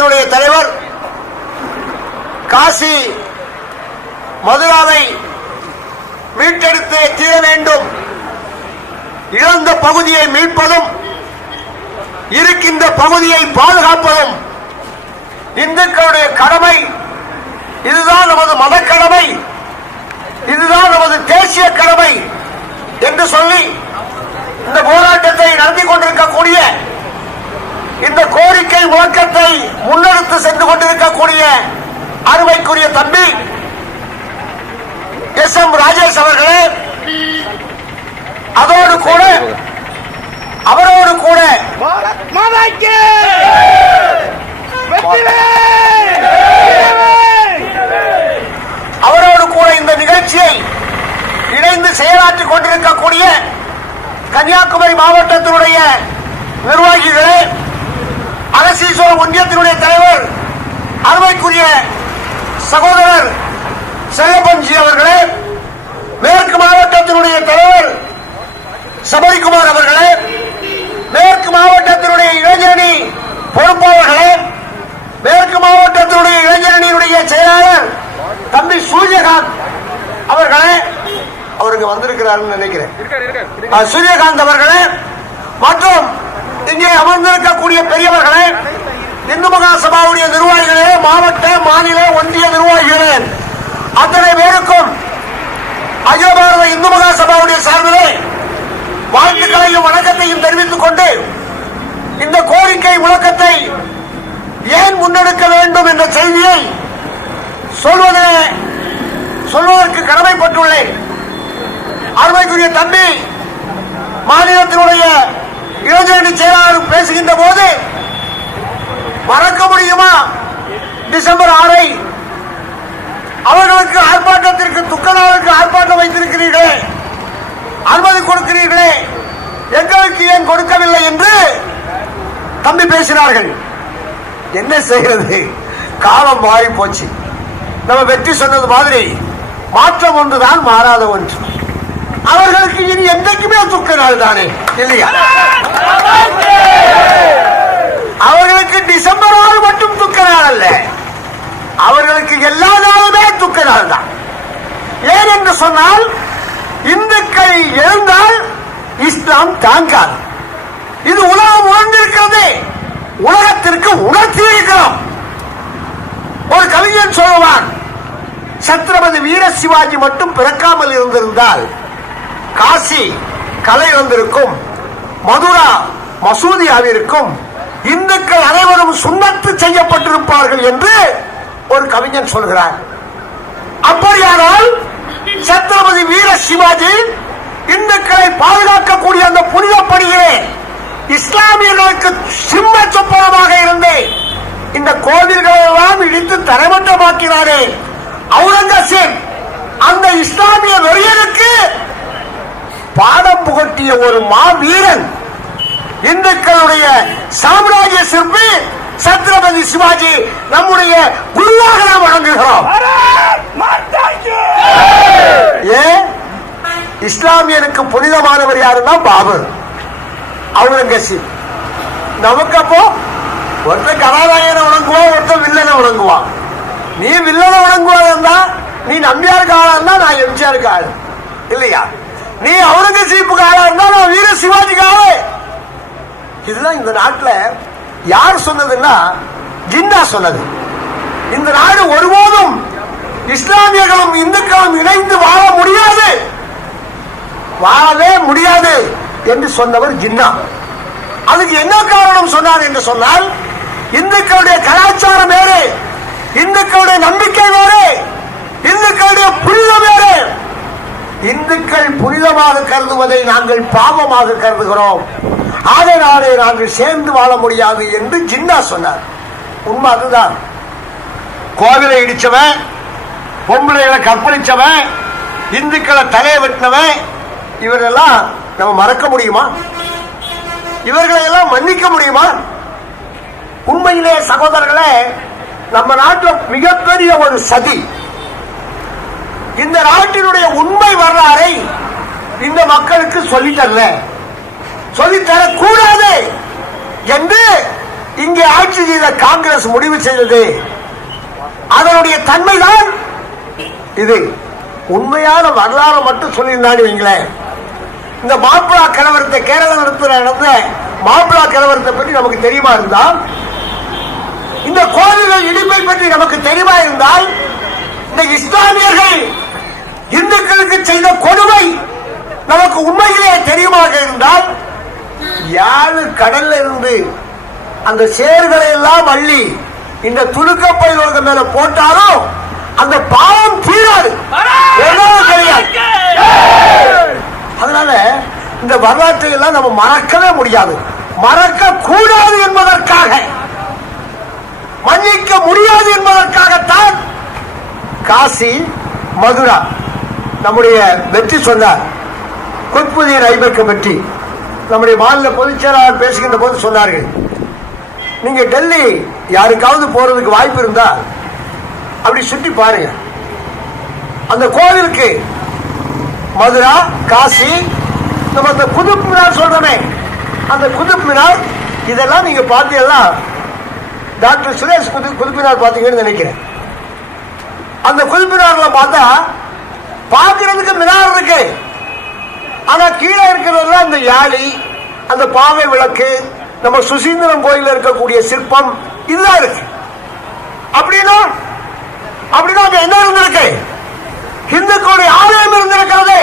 மாவட்டத்தினுடைய தலைவர் காசி மதுராவை மீட்டெடுத்து தீர வேண்டும். இழந்த பகுதியை மீட்பதும் இருக்கின்ற பகுதியை பாதுகாப்பதும் இந்துக்களுடைய கடமை. இதுதான் நமது மதக்கடமை இதுதான் நமது தேசிய கடமை என்று சொல்லி இந்த போராட்டத்தை நடத்தி கொண்டிருக்கக்கூடிய இந்த கோரிக்கை முழக்கத்தை முன்னெடுத்து சென்று கொண்டிருக்கக்கூடிய அருமைக்குரிய தம்பி எஸ் எம் ராஜேஷ் அவர்களே அதோடு கூட அவரோடு கூட அவரோடு கூட இந்த நிகழ்ச்சியை இணைந்து செயலாற்றிக் கொண்டிருக்கக்கூடிய கன்னியாகுமரி மாவட்டத்தினுடைய நிர்வாகிகளே அரசீஸ்வரம் ஒன்றியத்தினுடைய தலைவர் அருமைக்குரிய சகோதரர் செல்லப்பன்ஜி அவர்களே மேற்கு மாவட்டத்தினுடைய தலைவர் சபரிக்குமார் அவர்களே மேற்கு மாவட்டத்தினுடைய இளைஞரணி பொறுப்பாளர்களே மேற்கு மாவட்டத்தினுடைய இளைஞரணியினுடைய செயலாளர் தம்பி சூரியகாந்த் அவர்களே அவருக்கு வந்திருக்கிறாருன்னு நினைக்கிறேன். சூரியகாந்த் அவர்களே மற்றும் இங்கே அமர்ந்திருக்கக்கூடிய பெரியவர்களே இந்து மகா சபாவுடைய நிர்வாகிகளே மாவட்ட மாநில ஒன்றிய நிர்வாகிகளே அத்தனை பேருக்கும் அகில பாரத இந்து மகா சபாவுடைய சார்பிலே வாழ்த்துக்களையும் வணக்கத்தையும் தெரிவித்துக் கொண்டு இந்த கோரிக்கை முழக்கத்தை ஏன் முன்னெடுக்க வேண்டும் என்ற செய்தியை சொல்வதே சொல்வதற்கு கடமைப்பட்டுள்ளேன். அருமைக்குரிய தம்பி மாநிலத்தினுடைய இளைஞரணி செயலாளர் பேசுகின்ற போது மறக்க முடியுமா? டிசம்பர் ஆறை. அவர்களுக்கு ஆர்ப்பாட்டத்திற்கு துக்கநாளுக்கு ஆர்ப்பாட்டம் வைத்திருக்கிறீர்களே. அனுமதி கொடுக்கிறீர்களே. எங்களுக்கு ஏன் கொடுக்கவில்லை என்று தம்பி பேசினார்கள். என்ன செய்கிறது காலம் மாறி போச்சு நம்ம வெற்றி சொன்னது மாதிரி மாற்றம் ஒன்றுதான் மாறாத ஒன்று. அவர்களுக்கு இனி என்றைக்குமே துக்க நாள் தானே இல்லையா? அவர்களுக்கு டிசம்பர் ஆறு மட்டும் துக்க நாள் அல்ல. அவர்களுக்கு எல்லா நாளுமே துக்க நாள் தான். ஏன் என்று சொன்னால் இந்துக்கள் எழுந்தால் இஸ்லாம் தாங்காது. இது உலகம் உணர்ந்திருக்கிறது. உலகத்திற்கு உணர்த்தி இருக்கிறோம். ஒரு கவிஞன் சொல்லுவான் சத்ரபதி வீர சிவாஜி மட்டும் பிறக்காமல் இருந்திருந்தால் காசி கலை வந்திருக்கும் மதுரா மசூதியாவிற்கும் இந்துக்கள் அனைவரும் சுண்ணத்து செய்யப்பட்டிருப்பார்கள் என்று ஒரு கவிஞன் சொல்கிறார். அப்படியானால் சத்ரபதி வீர சிவாஜி இந்துக்களை பாதுகாக்கக்கூடிய அந்த புனித பணியிலே இஸ்லாமியர்களுக்கு சிம்ம சொப்பனமாக இருந்து இந்த கோவில்களை எல்லாம் இடித்து தரைமட்டமாக்கினாரே. அவுரங்கசீப் அந்த இஸ்லாமிய வெறியனுக்கு பாடம் புகட்டிய ஒரு மாவீரன் இந்துக்களுடைய சாம்ராஜ்ய சிற்பி சத்ரபதி சிவாஜி நம்முடைய குருவாக நாம் வழங்குகிறோம் ஏன் இஸ்லாமியனுக்கு புனிதமானவர் யாருன்னா பாபர் அவுரங்கசீப். நமக்கு அப்போ ஒருத்தன் கதாநாயகனை வணங்குவான் ஒருத்தன் வில்லனை வணங்குவான் நீ வில்லனை வணங்குவதா நீ நம்பியாருக்கு ஆளா நான் எம்ஜிஆருக்கு ஆளு. இல்லையா? நீ அவுரங்கசீப்புக்கு ஆளா இருந்தா நான் வீர சிவாஜிக்கு ஆளு இதெல்லாம் இந்த நாட்டில் யார் சொன்னதுன்னா ஜின்னா சொன்னது. இந்த நாடு ஒருபோதும் இஸ்லாமியர்களும் இந்துக்களும் இணைந்து வாழ முடியாது. வாழவே முடியாது என்று சொன்னவர் ஜின்னா அதுக்கு என்ன காரணம் சொன்னார் என்று சொன்னால் இந்துக்களுடைய கலாச்சாரம் வேறு இந்துக்களுடைய நம்பிக்கை வேறு இந்துக்களுடைய புனிதம் வேறு இந்துக்கள் புனிதமாக கருதுவதை நாங்கள் பாவமாக கருதுகிறோம். அதனாலே நாங்கள் சேர்ந்து வாழ முடியாது என்று ஜின்னா சொன்னார். உண்மை அதுதான். கோவிலை இடிச்சவன் பொம்பளைகளை கற்பழிச்சவன் இந்துக்களை தலையை வெட்டினவன் இவரெல்லாம் நம்ம மறக்க முடியுமா? இவர்களை எல்லாம் மன்னிக்க முடியுமா? உண்மையிலே சகோதரர்களே நம்ம நாட்டில் மிகப்பெரிய ஒரு சதி இந்த நாட்டினுடைய உண்மை வரலாறை இந்த மக்களுக்கு சொல்லித்தரல. சொல்லித்தரக்கூடாது என்று இங்கே ஆட்சி செய்த காங்கிரஸ் முடிவு செய்தது. அதனுடைய தன்மைதான் இது. உண்மையான வரலாறு மட்டும் சொல்லியிருந்தாங்க வைங்களேன். இந்த மாப்பிளா கலவரத்தை கேரள நடந்த மாப்பிளா கலவரத்தை பற்றி நமக்கு தெரியுமா இருந்தால் இந்த கோவில்கள் இடிப்பை பற்றி நமக்கு தெரியுமா இருந்தால் இந்த இஸ்லாமியர்கள் இந்துக்களுக்கு செய்த நமக்கு உண்மையிலே தெரியுமாக இருந்தால் யாரு கடல்ல இருந்து அந்த சேறுகளை எல்லாம் அள்ளி இந்த பயிர்களுக்கு மேல போட்டாலும் அந்த பாவம் தீராது. அதனால இந்த வரலாற்றை எல்லாம் நம்ம மறக்கவே முடியாது. மறக்க கூடாது என்பதற்காக மன்னிக்க முடியாது என்பதற்காகத்தான் காசி மதுரா நம்முடைய வெற்றி சொன்னார். குத்புதீன் ஐபக்க பற்றி நம்முடைய மாநில பொதுச் செயலாளர் பேசுகின்ற போது சொன்னார்கள். நீங்க டெல்லி யாருக்காவது போறதுக்கு வாய்ப்பு இருந்தா அப்படி சுற்றி பாருங்க. அந்த கோவிலுக்கு மதுரா காசி நம்ம அந்த குதுப் மினார் சொல்கிறோமே அந்த குதுப் மினார் இதெல்லாம் நீங்க பார்த்தீங்கன்னா டாக்டர் சுரேஷ் குது குதுப்பினார் பார்த்தீங்கன்னு நினைக்கிறேன். அந்த குதுப்பினார்ல பார்த்தா பார்க்கறதுக்கு மினார் இருக்கு. ஆனா கீழே இருக்கிறதுல அந்த யாழி அந்த பாவை விளக்கு நம்ம சுசீந்திரம் கோயில் இருக்கக்கூடிய சிற்பம் இதுதான் இருக்கு. அப்படின்னா அப்படின்னா என்ன இருந்திருக்கு? இந்துக்களுடைய ஆலயம் இருந்திருக்கிறது.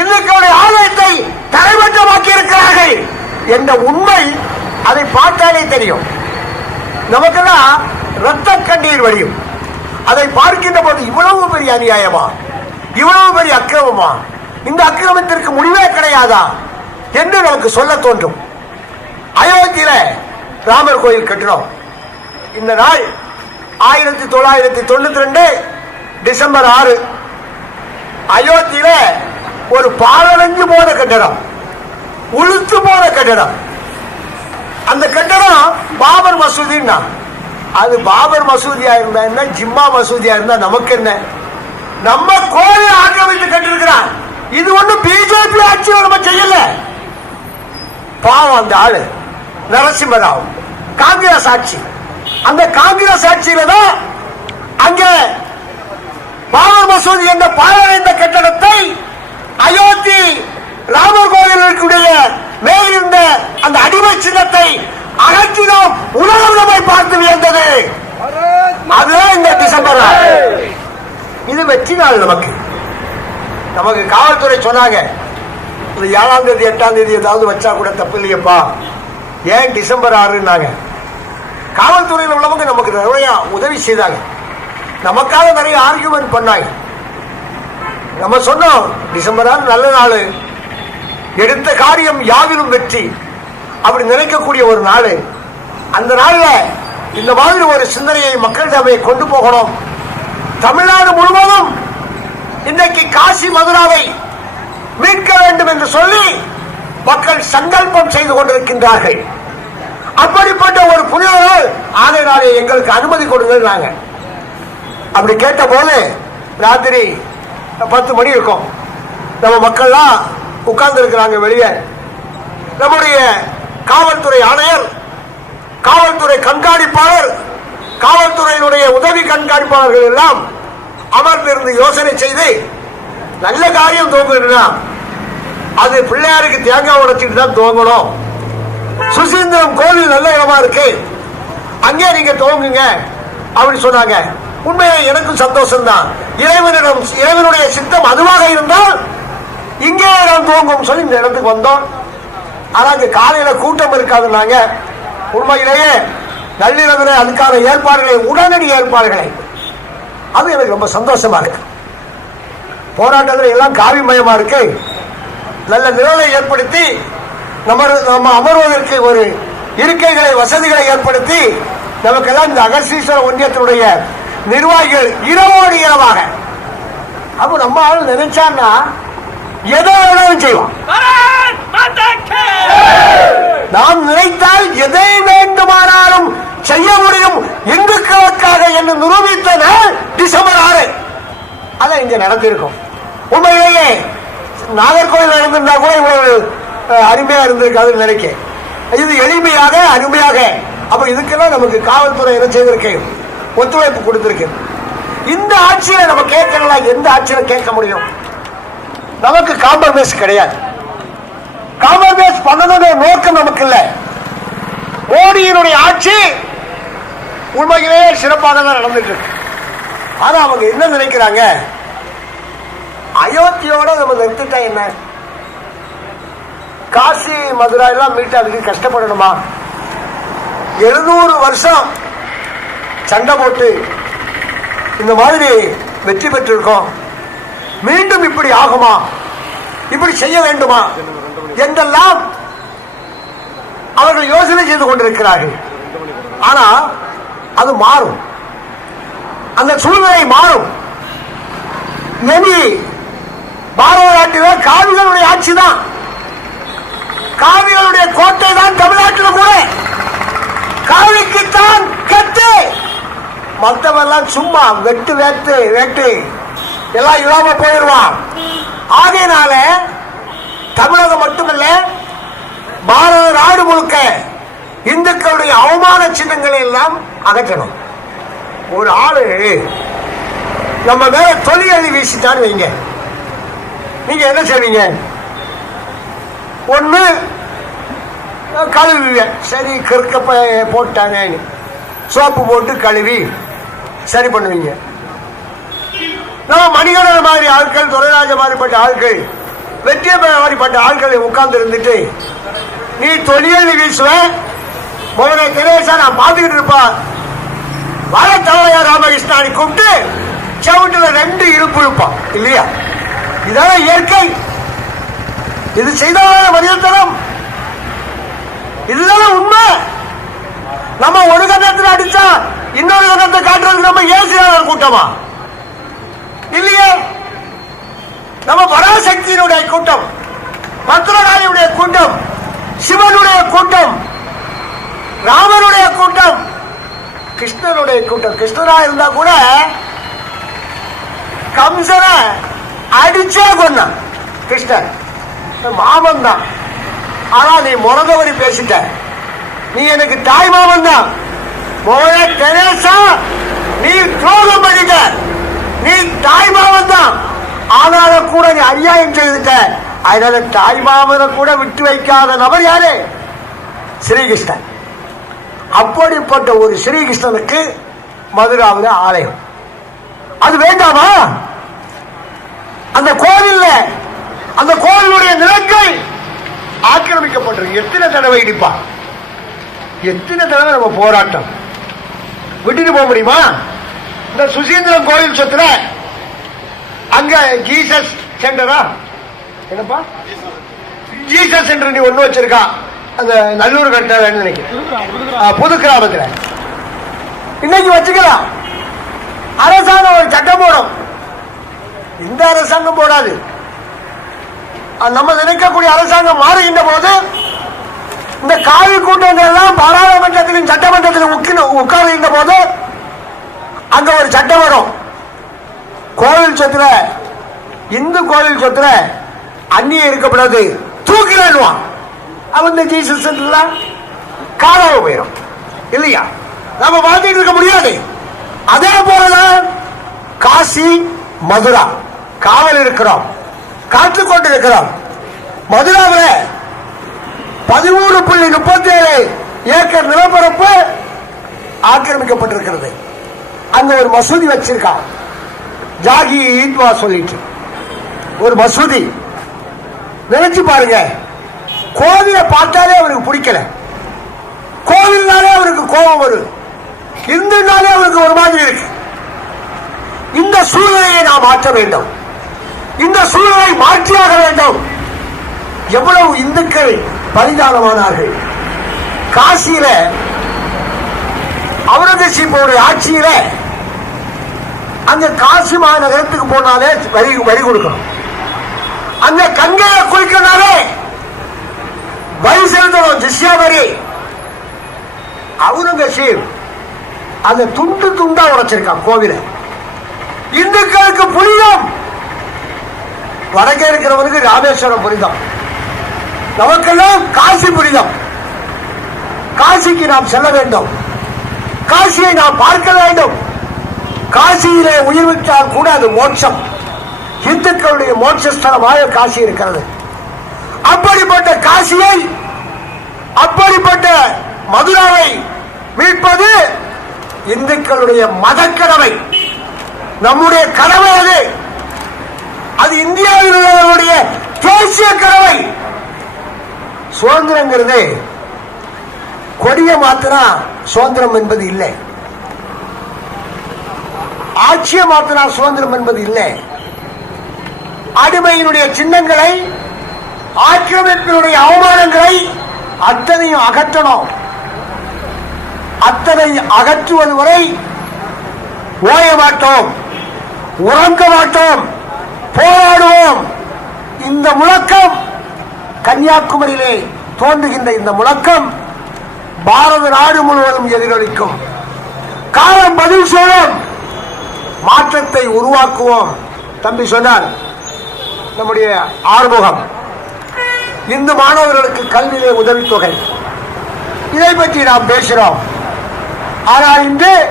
இந்துக்களுடைய ஆலயத்தை தரைமட்டமாக்கி இருக்கிறார்கள் என்ற உண்மை அதை பார்த்தாலே தெரியும். நமக்கெல்லாம் ரத்த கண்ணீர் வழியும். அதை பார்க்கின்ற போது இவ்வளவு பெரிய அநியாயமா? இவ்வளவு பெரிய அக்கிரமமா? இந்த அக்கிரமத்திற்கு முடிவே கிடையாதா என்று நமக்கு சொல்ல தோன்றும். அயோத்தியில ராமர் கோயில் கட்டினோம். இந்த நாள் ஆயிரத்தி தொள்ளாயிரத்தி தொண்ணூத்தி ரெண்டு டிசம்பர் ஆறு. அயோத்தியில ஒரு பாலடைஞ்சு போன கட்டடம். உளுத்து போன கட்டடம். அந்த கட்டடம் பாபர் மசூதின்னா. அது பாபர் மசூதியா இருந்தா என்ன ஜிம்மா மசூதியா இருந்தா நமக்கு என்ன? நம்ம கோயில் ஆக்கிரமித்து கட்டிருக்கிறான் இது ஒண்ணும் பிஜேபி ஆட்சியில் நம்ம செய்யல. பாவம் அந்த ஆளு. நரசிம்மராவ். காங்கிரஸ் ஆட்சி. அந்த காங்கிரஸ் ஆட்சியில தான் அங்க பாபர் மசூதி என்ற பாழடைந்த கட்டடத்தை அயோத்தி ராமர் கோயிலுடைய மேலிருந்த அந்த அடிமை சின்னத்தை அகற்றினோம் உலகம் நம்மை பார்த்து வியந்தது. அதுதான் இந்த டிசம்பர். இது வெற்றி நாள் நமக்கு. நமக்கு காவல்துறை சொன்னாங்க ஒரு ஏழாம் தேதி எட்டாம் தேதி ஏதாவது வச்சா கூட தப்பு இல்லையப்பா. ஏன் டிசம்பர் ஆறுன்னாங்க? காவல்துறையில் உள்ளவங்க நமக்கு நிறைய உதவி செய்தாங்க. நமக்காக நிறைய ஆர்கியூமெண்ட் பண்ணாங்க. நம்ம சொன்னோம் டிசம்பர் ஆறு நல்ல நாள். எடுத்த காரியம் யாவிலும் வெற்றி. அப்படி நினைக்கக்கூடிய ஒரு நாள். அந்த நாளில் இந்த மாதிரி ஒரு சிந்தனையை மக்களிடமே கொண்டு போகணும். தமிழ்நாடு முழுவதும் இன்றைக்கு காசி மதுராவை மீட்க வேண்டும் என்று சொல்லி மக்கள் சங்கல்பம் செய்து கொண்டிருக்கின்றார்கள். அப்படிப்பட்ட ஒரு புனிதர்கள் நாள் எங்களுக்கு அனுமதி கொடுங்கள் நாங்க அப்படி கேட்ட போது ராத்திரி பத்து மணி இருக்கும். நம்ம மக்கள்லாம் உட்கார்ந்து இருக்கிறாங்க வெளியே. நம்முடைய காவல்துறை ஆணையர் காவல்துறை கண்காணிப்பாளர் காவல்துறையினுடைய உதவி கண்காணிப்பாளர்கள் எல்லாம் அமர்ந்திருந்து யோசனை செய்து நல்ல காரியம் தோங்குதுன்னா அது பிள்ளையாருக்கு தேங்காய் உடைச்சிட்டு தான் தோங்கணும். சுசீந்திரம் கோவில் நல்ல இடமா இருக்கு. அங்கே நீங்க துவங்குங்க அப்படின்னு சொன்னாங்க. உண்மையை எனக்கும் சந்தோஷம் தான் இறைவனிடம் இறைவனுடைய சித்தம் அதுவாக இருந்தால் இங்கே நாம் துவங்கும் சொல்லி இந்த இடத்துக்கு வந்தோம். ஆனா இங்க காலையில கூட்டம் இருக்காதுன்னாங்க. உண்மையிலேயே நள்ளிரவில் அதுக்கான ஏற்பாடுகளை உடனடி ஏற்பாடுகளை அது எனக்கு ரொம்ப சந்தோஷமா இருக்கு. போராட்டத்தில் எல்லாம் காவிமயமா இருக்கு. நல்ல நிழலை ஏற்படுத்தி நம்ம நம்ம அமர்வதற்கு ஒரு இருக்கைகளை வசதிகளை ஏற்படுத்தி நமக்கெல்லாம் இந்த அகஸ்தீஸ்வர ஒன்றியத்தினுடைய நிர்வாகிகள் இரவோடு இரவாக. அப்ப நம்ம ஆள் நினைச்சான்னா எதோ வேணாலும் செய்வான் பாரத் மாதா கே நாம் நினைத்தால் எதை வேண்டுமானாலும் செய்ய முடியும் இந்துக்களுக்காக என்று நிரூபித்த நாள் டிசம்பர் ஆறு அதான் இங்கே நடந்திருக்கும். உண்மையிலேயே நாகர்கோவில் நடந்திருந்தா கூட இவ்வளவு அருமையாக அருமையா இருந்திருக்காதுன்னு நினைக்கிறேன் இது எளிமையாக அருமையாக அப்போ இதுக்கெல்லாம் நமக்கு காவல்துறை என்ன செய்திருக்கு? ஒத்துழைப்பு கொடுத்திருக்கு. இந்த ஆட்சியில நம்ம கேட்கலாம் எந்த ஆட்சியில கேட்க முடியும்? நமக்கு காம்ப்ரமைஸ் கிடையாது. காம்ப்ரமைஸ் பண்ணணும்னு நோக்கம் நமக்கு இல்லை. மோடியினுடைய ஆட்சி உண்மையிலேயே சிறப்பாக தான் நடந்துட்டு இருக்கு. ஆனா அவங்க என்ன நினைக்கிறாங்க? அயோத்தியோட நம்ம நிறுத்திட்டா என்ன? காசி மதுரா எல்லாம் மீட்டா அதுக்கு கஷ்டப்படணுமா? எழுநூறு வருஷம் சண்டை போட்டு இந்த மாதிரி வெற்றி பெற்றிருக்கோம். மீண்டும் இப்படி ஆகுமா? இப்படி செய்ய வேண்டுமா? என்றெல்லாம் அவர்கள் யோசனை செய்து கொண்டிருக்கிறார்கள். ஆனா அது மாறும். அந்த சூழ்நிலை மாறும். இனி பாரத நாட்டில் காவிகளுடைய ஆட்சி தான் காவிகளுடைய கோட்டை தான் தமிழ்நாட்டில் கூட. காவிக்குத்தான் கத்து மற்றவெல்லாம் சும்மா வெட்டு வேட்டு வேட்டு. எல்லாம் இல்லாம போயிடுவான். ஆகையினால தமிழகம் மட்டுமல்ல பாரத நாடு முழுக்க இந்துக்களுடைய அவமான சின்னங்களை எல்லாம் அகற்றணும். ஒரு ஆளு நம்ம மேல தொழில் வீசிட்டான்னு வைங்க. நீங்க என்ன செய்வீங்க? ஒண்ணு கழுவிங்க. சரி கிறுக்க போட்டாங்க சோப்பு போட்டு கழுவி சரி பண்ணுவீங்க. நம்ம மணிகண்டன் மாதிரி ஆட்கள் துரைராஜ மாதிரிப்பட்ட ஆட்கள் வெற்றிய மாதிரிப்பட்ட ஆட்களை உட்கார்ந்து இருந்துட்டு நீ தொழில் வீசுவ. முதல்ல தினேசா நான் பார்த்துக்கிட்டு இருப்பா. வர தவறையா ராமகிருஷ்ணானி கூப்பிட்டு செவட்டுல ரெண்டு இருப்பு இருப்பான் இல்லையா? இதான இயற்கை. இது செய்தவரான மனிதத்தனம் இதுதான உண்மை. நம்ம ஒரு கட்டத்தில் அடிச்சா இன்னொரு கட்டத்தை காட்டுறதுக்கு நம்ம ஏசியாளர் கூட்டமா? இல்லையே. நம்ம பராசக்தியினுடைய கூட்டம் பத்ரகாளியுடைய கூட்டம் சிவனுடைய கூட்டம் ராமனுடைய கூட்டம் கிருஷ்ணனுடைய கூட்டம். கிருஷ்ணரா இருந்தா கூட கம்சனை அடிச்சே கொன்னான் கிருஷ்ணன் மாமன் தான். ஆனா நீ முறந்தவரி பேசிட்ட. நீ எனக்கு தாய் மாமன் தான். மோய கணேசா நீ துரோகம் பண்ணிட்ட. நீ தாய் மாமன் தான். ஆனாலும் கூட நீ அநியாயம் செய்துட்ட. அதனால தாய் மாமனை கூட விட்டு வைக்காத நபர் யாரு? ஸ்ரீகிருஷ்ணன். அப்படிப்பட்ட ஒரு ஸ்ரீகிருஷ்ணனுக்கு மதுராவில் ஆலயம். அது வேண்டாமா? அந்த கோவில்ல அந்த கோவிலுடைய நிலங்கள் ஆக்கிரமிக்கப்பட்டிருக்கு. எத்தனை தடவை இடிப்பான் எத்தனை தடவை நம்ம போராட்டம்? விட்டுட்டு போக முடியுமா? இந்த சுசீந்திரம் கோயில் சொத்துல அங்க ஜீசஸ் சென்டரா? என்னப்பா? ஜீசஸ் சென்டர் நீ ஒண்ணு வச்சிருக்கா? அந்த நல்லூர் கட்ட நினைக்கிறேன். புது கிராமத்துல இன்னைக்கு வச்சுக்கலாம். அரசாங்கம் ஒரு சட்டம் போடும் இந்த அரசாங்கம் போடாது. நம்ம நினைக்கக்கூடிய அரசாங்கம் மாறுகின்ற போது இந்த காவி கூட்டங்கள் எல்லாம் பாராளுமன்றத்திலும் சட்டமன்றத்திலும் உட்கின- உட்காருகின்ற போது அங்க ஒரு சட்டம் வரும். கோவில் சொத்துல இந்து கோவில் சொத்துல அந்நிய இருக்கப்படாது தூக்கிடுவான் அவன் இந்த ஜீசஸ் சென்டர்ல காணாம போயிடும் இல்லையா? நம்ம வாழ்ந்துட்டு இருக்க முடியாது. அதே போலதான் காசி மதுரா. காவல் இருக்கிறோம். காத்து கொண்டிருக்கிறோம். மதுராவில் பதிமூணு புள்ளி முப்பத்தி ஏழு ஏக்கர் நிலப்பரப்பு ஆக்கிரமிக்கப்பட்டிருக்கிறது. அங்க ஒரு மசூதி வச்சிருக்கான். ஜாகி ஈத்வா சொல்லிட்டு. ஒரு மசூதி. நினைச்சு பாருங்க. கோவிலை பார்த்தாலே அவருக்கு பிடிக்கல. கோவில்னாலே அவருக்கு கோபம் வரும். இந்துனாலே அவருக்கு ஒரு மாதிரி இருக்கு. இந்த சூழ்நிலையை நாம் மாற்ற வேண்டும். இந்த சூழ்நிலை மாற்றியாக வேண்டும். எவ்வளவு இந்துக்கள் பரிதானமானார்கள் காசியில அவுரங்கசீப்போடைய ஆட்சியில அங்க காசி மாநகரத்துக்கு போனாலே வரி வரி கொடுக்கணும். அங்க கங்கையை குளிக்கனாலே வரி செலுத்தணும் ஜிஸ்யா வரி. அவுரங்கசீப் அந்த துண்டு துண்டா உடைச்சிருக்கான் கோவிலை. இந்துக்களுக்கு புனிதம். வடக்கே இருக்கிறவனுக்கு ராமேஸ்வரம் புரிதம் நமக்கெல்லாம் காசி புரிதம் காசிக்கு நாம் செல்ல வேண்டும். காசியை நாம் பார்க்க வேண்டும். காசியிலே உயிர் விட்டால் கூட அது மோட்சம். இந்துக்களுடைய மோட்சஸ்தலமாக காசி இருக்கிறது. அப்படிப்பட்ட காசியை அப்படிப்பட்ட மதுராவை மீட்பது இந்துக்களுடைய மதக்கடமை நம்முடைய கடமை அது. அது இந்தியாவில் தேசிய கடமை சுதந்திரங்கிறது கொடிய மாத்தினா சுதந்திரம் என்பது இல்லை. ஆட்சியை மாத்தினா சுதந்திரம் என்பது இல்லை. அடிமையினுடைய சின்னங்களை ஆக்கிரமிப்பினுடைய அவமானங்களை அத்தனையும் அகற்றணும். அத்தனை அகற்றுவது வரை ஓய மாட்டோம் உறங்க மாட்டோம். போராடுவோம். இந்த முழக்கம் கன்னியாகுமரியிலே தோன்றுகின்ற இந்த முழக்கம் பாரத நாடு முழுவதும் எதிரொலிக்கும். காலம் பதில் சொல்லும். மாற்றத்தை உருவாக்குவோம். தம்பி சொன்னார் நம்முடைய ஆறுமுகம். இந்து மாணவர்களுக்கு கல்வியிலே உதவித்தொகை. இதை பற்றி நாம் பேசுகிறோம் ஆனால் இன்று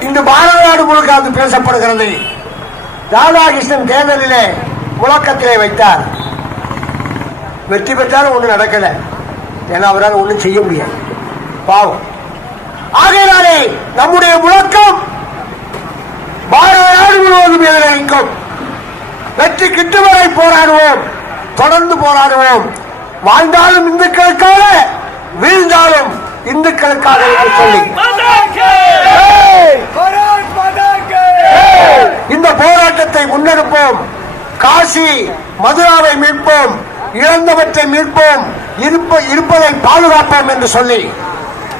இந்த பாரத நாடு முழுக்க அது பேசப்படுகிறது. ராதாகிருஷ்ணன் தேர்தலிலே முழக்கத்திலே வைத்தார். வெற்றி பெற்றாலும் ஒன்றும் நடக்கல. ஏன்னா அவரால் ஒன்றும் செய்ய முடியாது. பாவம். ஆகையினாலே நம்முடைய முழக்கம் பாரத நாடு முழுவதும் எதிரொலிக்கும் வெற்றி கிட்டும் வரை போராடுவோம். தொடர்ந்து போராடுவோம். வாழ்ந்தாலும் இந்துக்களுக்காக வீழ்ந்தாலும் இந்துக்களுக்காக சொல்லி. இந்த போராட்டத்தை முன்னெடுப்போம். காசி மதுராவை மீட்போம். இழந்தவற்றை மீட்போம். இருப்ப இருப்பதை பாதுகாப்போம் என்று சொல்லி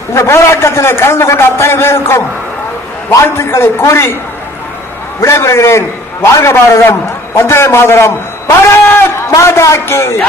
இந்த போராட்டத்தில் கலந்து கொண்ட அத்தனை பேருக்கும் வாழ்த்துக்களை கூறி விடைபெறுகிறேன். வாழ்க பாரதம். வந்தே மாதரம். பாரத் மாதா கி.